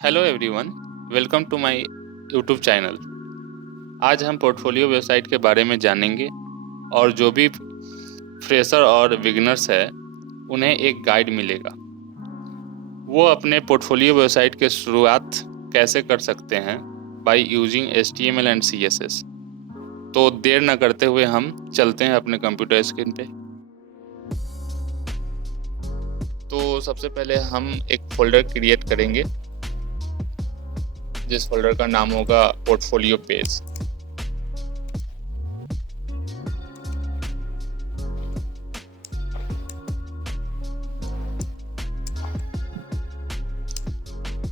Hello everyone, welcome to my YouTube channel. आज हम portfolio website के बारे में जानेंगे और जो भी फ्रेशर और बिगिनर्स है उन्हें एक गाइड मिलेगा। वो अपने पोर्टफोलियो वेबसाइट के शुरुआत कैसे कर सकते हैं by using HTML and CSS। तो देर न करते हुए हम चलते हैं अपने कंप्यूटर स्क्रीन पे। तो सबसे पहले हम एक फोल्डर क्रिएट करेंगे जिस फोल्डर का नाम होगा पोर्टफोलियो पेज।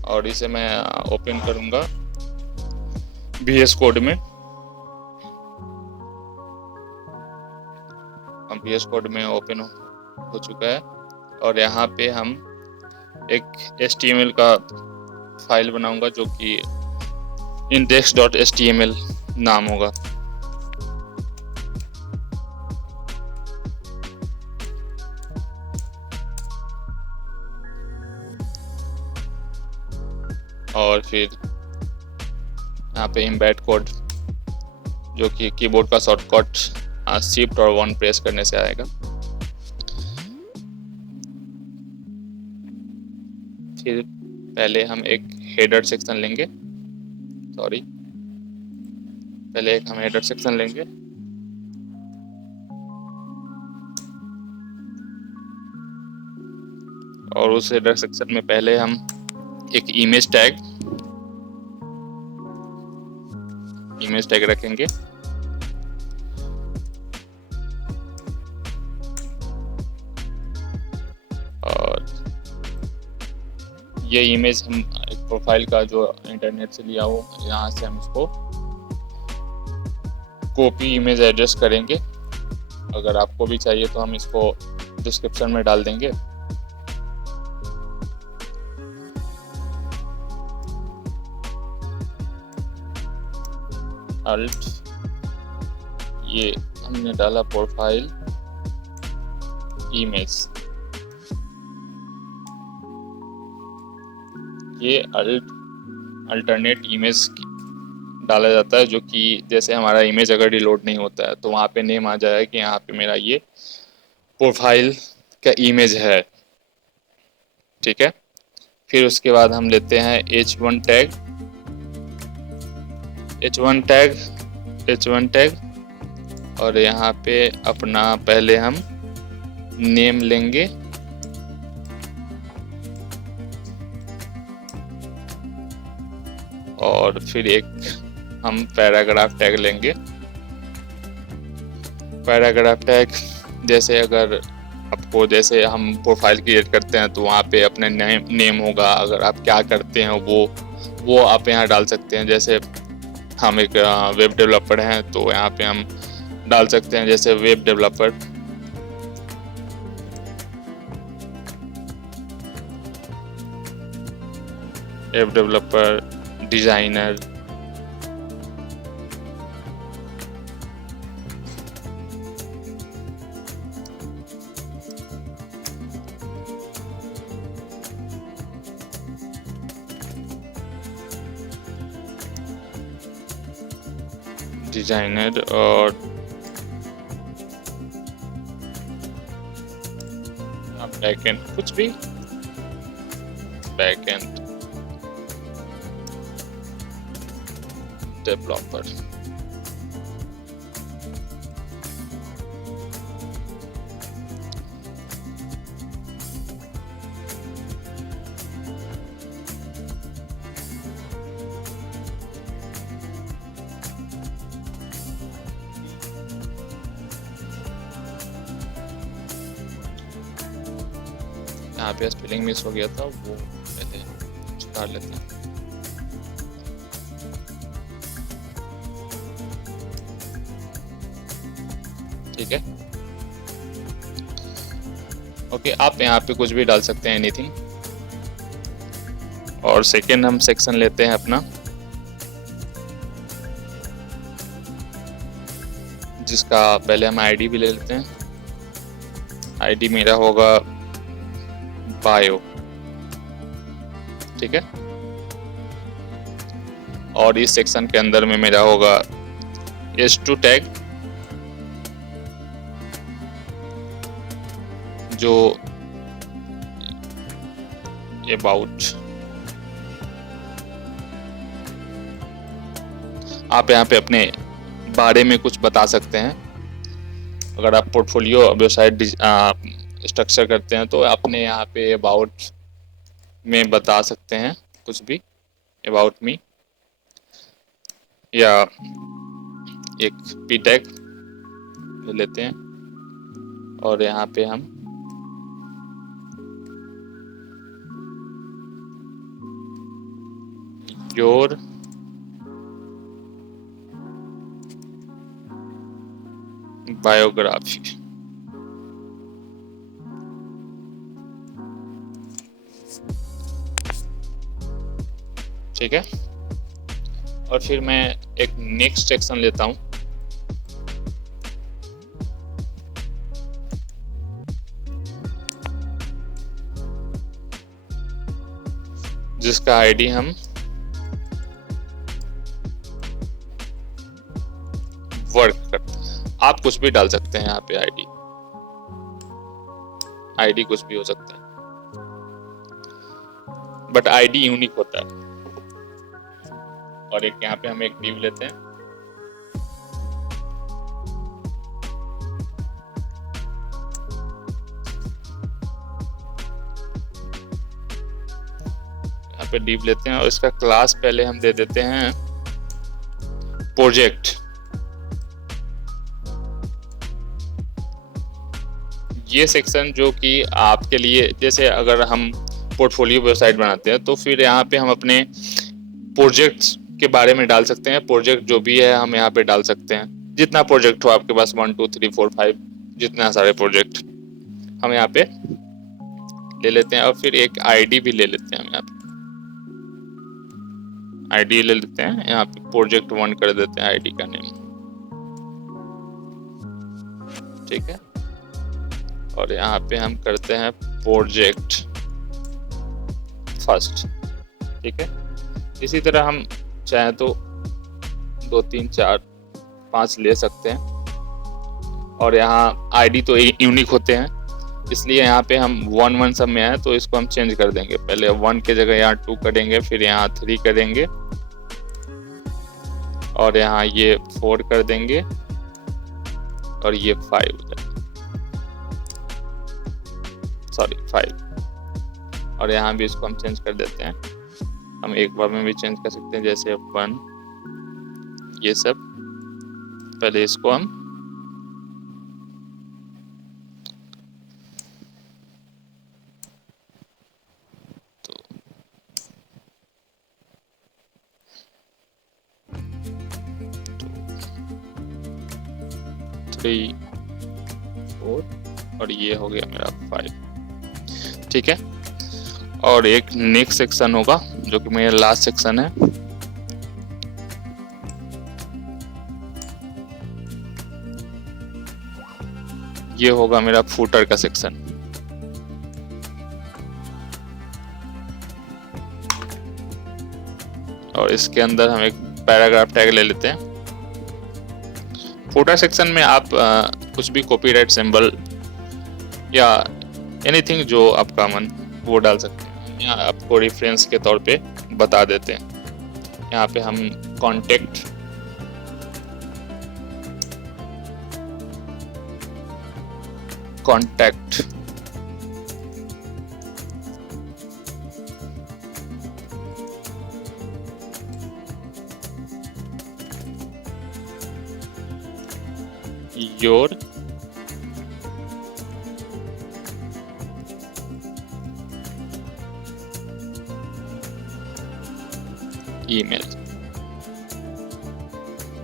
और इसे मैं ओपन करूंगा VS कोड में। VS कोड में ओपन हो चुका है और यहाँ पे हम एक HTML का फाइल बनाऊंगा जो कि index.html नाम होगा। और फिर यहाँ पे इम्बेड कोड जो कि कीबोर्ड का शॉर्टकट शिफ्ट और 1 प्रेस करने से आएगा। फिर पहले हम एक हेडर सेक्शन लेंगे, पहले हम हेडर सेक्शन लेंगे और उस हेडर सेक्शन में पहले हम एक इमेज टैग रखेंगे। और ये इमेज हम एक प्रोफाइल का जो इंटरनेट से लिया हो, यहाँ से हम इसको कॉपी इमेज एड्रेस करेंगे। अगर आपको भी चाहिए तो हम इसको डिस्क्रिप्शन में डाल देंगे। अल्ट ये हमने डाला प्रोफाइल इमेज। ये अल्टरनेट इमेज डाला जाता है जो कि जैसे हमारा इमेज अगर डिलोड नहीं होता है तो वहाँ पे नेम आ जाएगा कि यहाँ पे मेरा ये प्रोफाइल का इमेज है। ठीक है, फिर उसके बाद हम लेते हैं H1 टैग और यहाँ पे अपना पहले हम नेम लेंगे और फिर एक हम पैराग्राफ टैग लेंगे। पैराग्राफ टैग जैसे अगर आपको, जैसे हम प्रोफाइल क्रिएट करते हैं तो वहाँ पे अपने नेम होगा। अगर आप क्या करते हैं वो आप यहाँ डाल सकते हैं। जैसे हम एक वेब डेवलपर हैं तो यहाँ पे हम डाल सकते हैं जैसे वेब डेवलपर डिजाइनर। और बैकएंड, कुछ भी बैकएंड डेवलपर। यहाँ पे स्पेलिंग मिस हो गया था, वो पहले सुधार लेते हैं। ठीक है, ओके, आप यहाँ पे कुछ भी डाल सकते हैं, एनीथिंग। और सेकेंड हम सेक्शन लेते हैं अपना, जिसका पहले हम आईडी भी ले लेते हैं। आईडी मेरा होगा बायो। ठीक है, और इस सेक्शन के अंदर में मेरा होगा S2 टैग, जो अबाउट, आप यहाँ पे अपने बारे में कुछ बता सकते हैं। अगर आप पोर्टफोलियो वेबसाइट स्ट्रक्चर करते हैं तो अपने यहाँ पे अबाउट में बता सकते हैं कुछ भी, अबाउट मी, या एक पी टैग ले लेते हैं और यहाँ पे हम योर बायोग्राफी, ठीक है। और फिर मैं एक नेक्स्ट सेक्शन लेता हूं, जिसका आईडी हम वर्क करते हैं। आप कुछ भी डाल सकते हैं यहाँ पे, आईडी कुछ भी हो सकता है, बट आईडी यूनिक होता है। और एक यहाँ पे हम एक div लेते हैं, यहाँ पे div लेते हैं और इसका क्लास पहले हम दे देते हैं प्रोजेक्ट। ये सेक्शन जो कि आपके लिए, जैसे अगर हम पोर्टफोलियो वेबसाइट बनाते हैं तो फिर यहाँ पे हम अपने प्रोजेक्ट्स के बारे में डाल सकते हैं। प्रोजेक्ट जो भी है हम यहाँ पे डाल सकते हैं, जितना प्रोजेक्ट हो आपके पास, 1 2 3 4 5, जितना सारे प्रोजेक्ट हम यहाँ पे ले लेते हैं। और फिर एक आईडी भी ले लेते हैं, हम यहाँ पे आईडी ले लेते हैं, यहाँ पे प्रोजेक्ट 1 कर देते हैं आईडी का नेम, ठीक है। और यहाँ पे हम करते हैं प्रोजेक्ट फर्स्ट, ठीक है। इसी तरह हम चाहे तो 2 3 4 5 ले सकते हैं। और यहाँ आईडी तो यूनिक होते हैं, इसलिए यहाँ पे हम 1 1 सब में आए तो इसको हम चेंज कर देंगे। पहले 1 के जगह यहाँ 2 करेंगे, फिर यहाँ 3 करेंगे और यहाँ ये 4 कर देंगे और ये 5 हो जाएगा, सॉरी 5। और यहाँ भी इसको हम चेंज कर देते हैं। हम एक बार में भी चेंज कर सकते हैं, जैसे 1, ये सब। पहले इसको हम तो 3 4 और ये हो गया मेरा 5, ठीक है। और एक नेक्स्ट सेक्शन होगा जो कि मेरा लास्ट सेक्शन है। ये होगा मेरा फुटर का सेक्शन। और इसके अंदर हम एक पैराग्राफ टैग ले लेते हैं। फुटर सेक्शन में आप कुछ भी कॉपीराइट सिंबल या एनीथिंग जो आपका मन वो डाल सकते हैं। यहाँ आपको रेफरेंस के तौर पे बता देते हैं। यहाँ पे हम कॉन्टेक्ट योर ईमेल,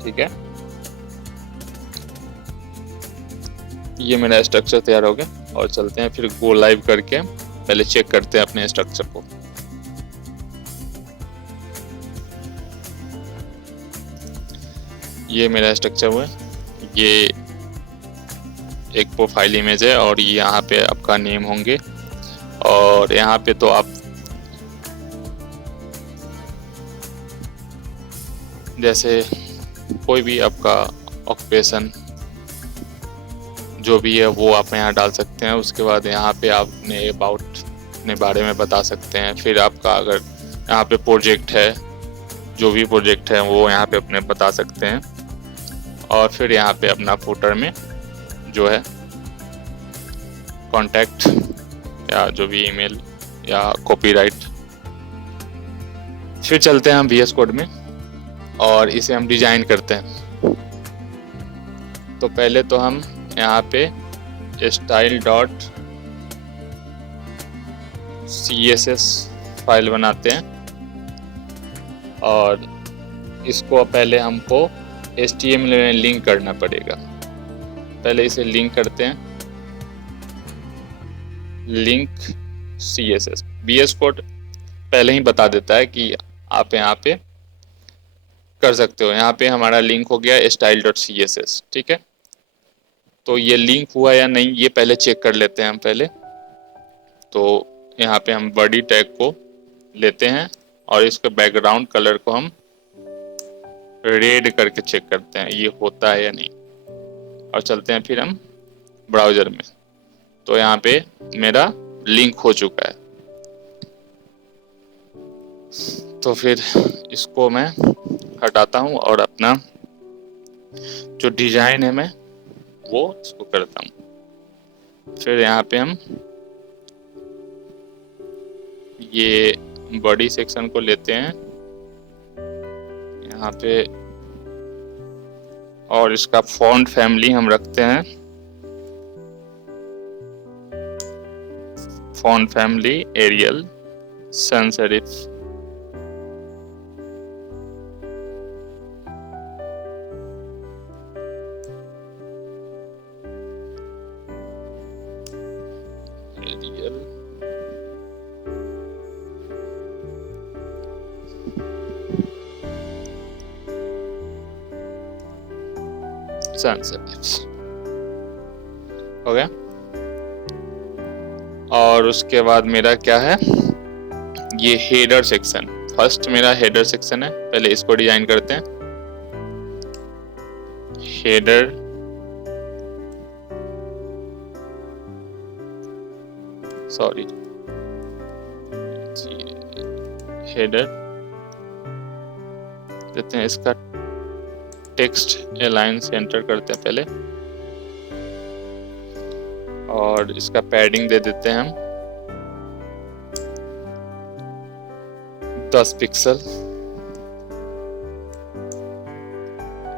ठीक है। ये मेरा स्ट्रक्चर तैयार हो गया और चलते हैं फिर गो लाइव करके पहले चेक करते हैं अपने स्ट्रक्चर को। ये मेरा स्ट्रक्चर हुआ है, ये एक प्रोफाइल इमेज है और ये यहाँ पे आपका नेम होंगे और यहाँ पे तो आप जैसे कोई भी आपका ऑक्यूपेशन जो भी है वो आप यहाँ डाल सकते हैं। उसके बाद यहाँ पे आप अपने अबाउट अपने बारे में बता सकते हैं। फिर आपका अगर यहाँ पे प्रोजेक्ट है, जो भी प्रोजेक्ट है वो यहाँ पे अपने बता सकते हैं। और फिर यहाँ पे अपना फुटर में जो है कॉन्टैक्ट या जो भी ईमेल या कॉपीराइट। फिर चलते हैं हम VS कोड में और इसे हम डिजाइन करते हैं। तो पहले तो हम यहाँ पे style.css फाइल बनाते हैं और इसको पहले हमको HTML में लिंक करना पड़ेगा। पहले इसे लिंक करते हैं, लिंक CSS। VS कोड पहले ही बता देता है कि आप यहाँ पे कर सकते हो। यहाँ पे हमारा लिंक हो गया style.css, ठीक है। तो ये लिंक हुआ या नहीं ये पहले चेक कर लेते हैं हम पहले। तो यहाँ पे हम बॉडी टैग को लेते हैं और इसके बैकग्राउंड कलर को हम रेड करके चेक करते हैं ये होता है या नहीं। और चलते हैं फिर हम ब्राउज़र में। तो यहाँ पे मेरा लिंक हो चुका है। तो फिर इसको मैं हटाता हूँ और अपना जो डिजाइन है मैं वो इसको करता हूँ। फिर यहाँ पे हम ये बॉडी सेक्शन को लेते हैं यहाँ पे और इसका फॉन्ट फैमिली हम रखते हैं font family Arial sans serif। Arial sans serif हो गया। और उसके बाद मेरा क्या है, ये हेडर सेक्शन। फर्स्ट मेरा हेडर सेक्शन है, पहले इसको डिजाइन करते हैं। हेडर सॉरी हेडर देते हैं, इसका टेक्स्ट अलाइन सेंटर करते हैं पहले और इसका पैडिंग दे देते हैं हम 10 पिक्सल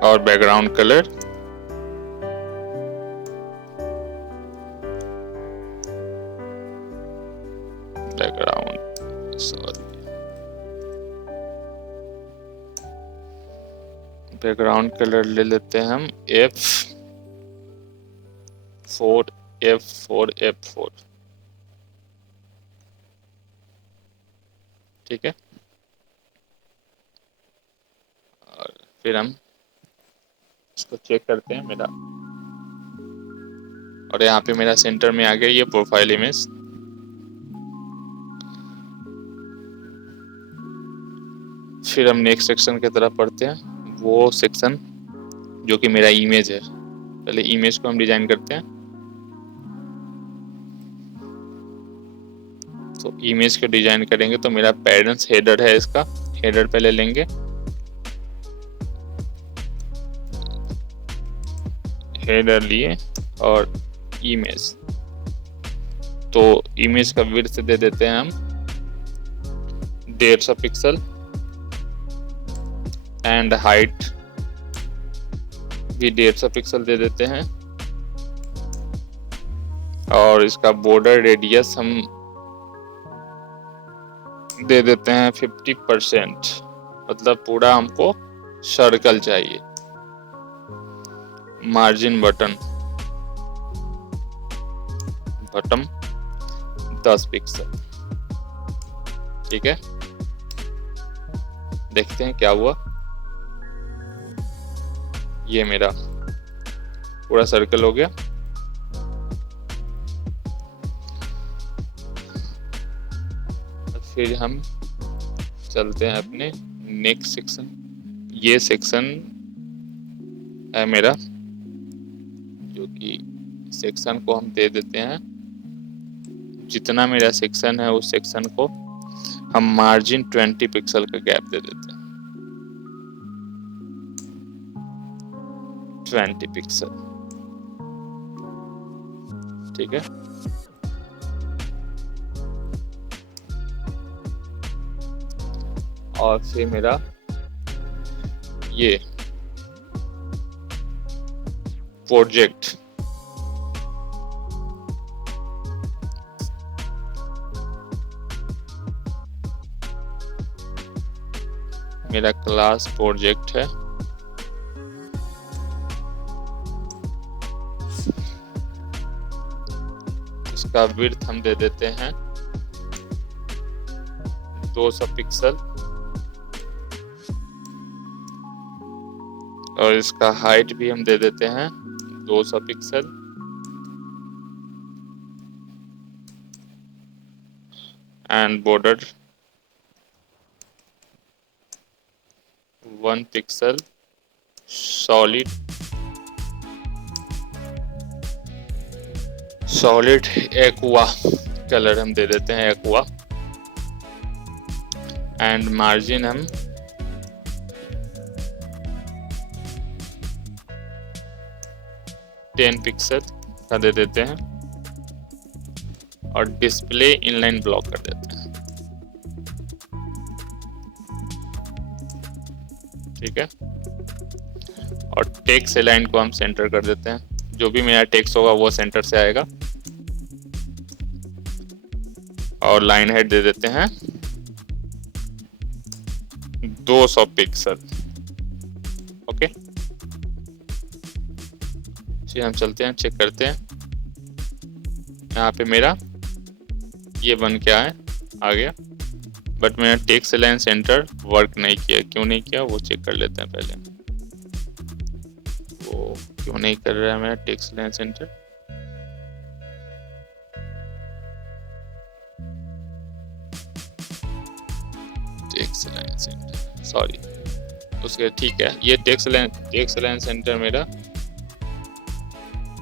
और बैकग्राउंड कलर बैकग्राउंड कलर ले लेते हैं हम F4 ठीक है। और फिर हम इसको चेक करते हैं मेरा, और यहाँ पे मेरा सेंटर में आ गया ये प्रोफाइल इमेज। फिर हम नेक्स्ट सेक्शन की तरफ पढ़ते हैं, वो सेक्शन जो कि मेरा इमेज है। पहले इमेज को हम डिजाइन करते हैं। तो इमेज को डिजाइन करेंगे तो मेरा पेरेंट्स हेडर है, इसका हेडर पहले लेंगे। हेडर लिए और इमेज, तो इमेज का विड्थ दे देते हैं हम 150 पिक्सल एंड हाइट भी 150 पिक्सल दे देते हैं। और इसका बॉर्डर रेडियस हम दे देते हैं 50%, मतलब पूरा हमको सर्कल चाहिए। मार्जिन बटन 10 पिक्सल, ठीक है। देखते हैं क्या हुआ। ये मेरा पूरा सर्कल हो गया। फिर हम चलते हैं अपने नेक्स्ट सेक्शन ये सेक्शन है मेरा, जो कि सेक्शन को हम दे देते हैं, जितना मेरा सेक्शन है उस सेक्शन को हम मार्जिन 20 पिक्सल का गैप दे देते हैं, 20 पिक्सल। ठीक है, और फिर मेरा ये प्रोजेक्ट, मेरा क्लास प्रोजेक्ट है, इसका विड्थ हम दे देते हैं 200 पिक्सल और इसका हाइट भी हम दे देते हैं 200 pixel. And border 1 pixel, solid aqua colour हम दे देते हैं, एक्वा। एंड मार्जिन हम 10 पिक्सल का दे देते हैं और डिस्प्ले इनलाइन ब्लॉक कर देते हैं। ठीक है, और टेक्स्ट लाइन को हम सेंटर कर देते हैं, जो भी मेरा टेक्स्ट होगा वो सेंटर से आएगा। और लाइन हाइट दे देते हैं 200 पिक्सल। ओके, हम चलते हैं, चेक करते हैं। यहाँ पे मेरा ये बन के आ गया, बट मेरा टेक्स्ट लाइन सेंटर वर्क नहीं किया। क्यों नहीं किया वो चेक कर लेते हैं पहले। वो क्यों नहीं कर रहा है मेरा text line centre? Text line centre, sorry, उसके ठीक है। ये टेक्स्ट लाइन सेंटर मेरा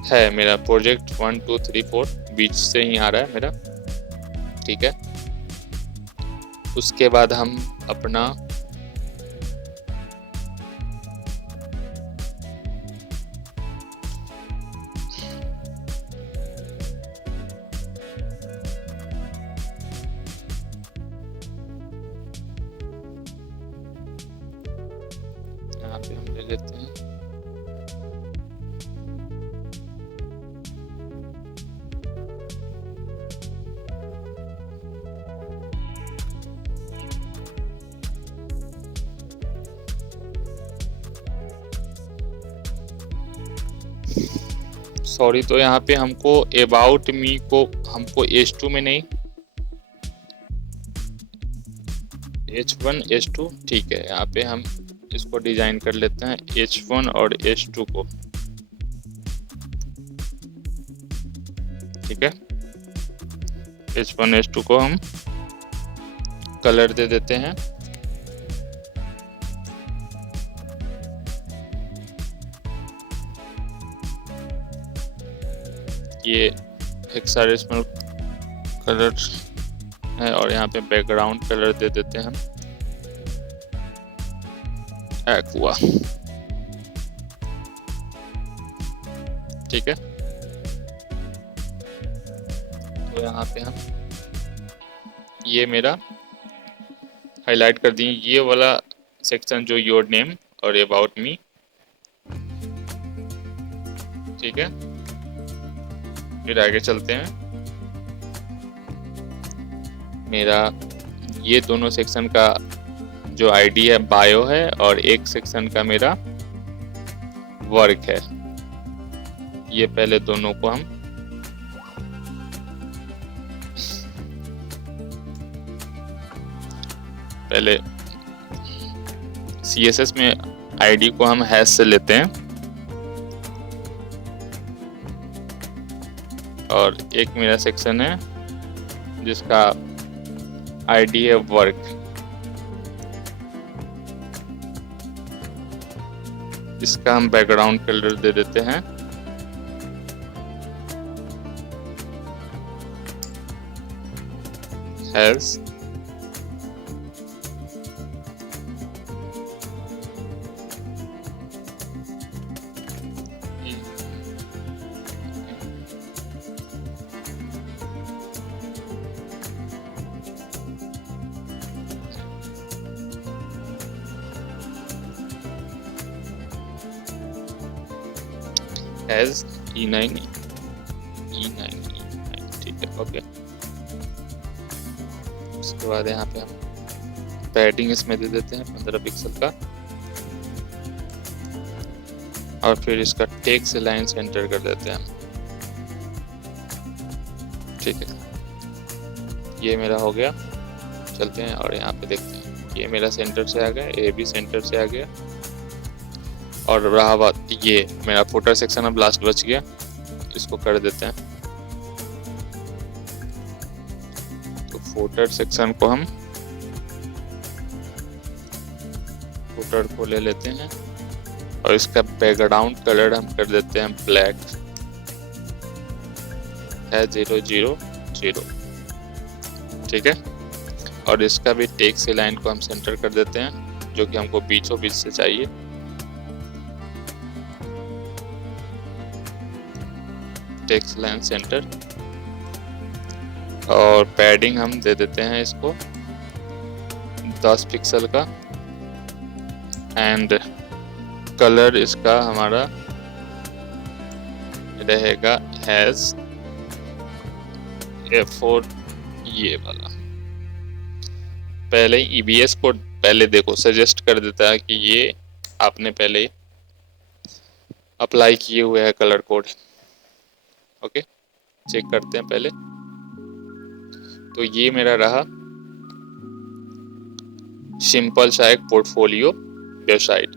है, मेरा प्रोजेक्ट 1 2 3 4 बीच से ही आ रहा है मेरा। ठीक है, उसके बाद हम अपना यहाँ पे हम ले लेते हैं सॉरी, तो यहाँ पे हमको अबाउट मी को हमको H2 में नहीं, H1 H2 ठीक है। यहाँ पे हम इसको डिजाइन कर लेते हैं H1 और H2 को। ठीक है, H1 H2 को हम कलर दे देते हैं। ये हेक्साडेसिमल कलर है और यहाँ पे बैकग्राउंड कलर दे देते हैं हम एक्वा। ठीक है, तो यहाँ पे हम ये मेरा हाईलाइट कर दिए ये वाला सेक्शन जो योर नेम और अबाउट मी। ठीक है, फिर आगे चलते हैं। मेरा ये दोनों सेक्शन का जो आईडी है बायो है और एक सेक्शन का मेरा वर्क है। ये पहले दोनों को हम पहले CSS में आईडी को हम हैश से लेते हैं और एक मेरा सेक्शन है जिसका आईडी है वर्क। इसका हम बैकग्राउंड कलर दे देते हैं हैज हैज E9 ठीक है। ओके, उसके बाद यहाँ पे हम पैडिंग इसमें दे देते हैं 15 पिक्सल का, और फिर इसका टेक्स्ट लाइन सेंटर कर देते हैं। ठीक है, ये मेरा हो गया। चलते हैं और यहाँ पे देखते हैं, ये मेरा सेंटर से आ गया, ये भी सेंटर से आ गया। और रहा बात, ये मेरा फुटर सेक्शन अब लास्ट बच गया, इसको कर देते हैं। तो फुटर सेक्शन को हम फुटर को ले लेते हैं और इसका बैकग्राउंड कलर हम कर देते हैं ब्लैक है 000। ठीक है, और इसका भी टेक्स्ट लाइन को हम सेंटर कर देते हैं, जो कि हमको बीचों बीच से चाहिए। टेक्स्ट लाइन सेंटर, और पैडिंग हम दे देते हैं इसको 10 पिक्सल का, एंड कलर इसका हमारा रहेगा हैज A4 ये वाला। पहले EBS को पहले देखो सजेस्ट कर देता है कि ये आपने पहले अप्लाई किए हुए है कलर कोड। ओके, चेक करते हैं पहले। तो ये मेरा रहा सिंपल सा एक पोर्टफोलियो वेबसाइट।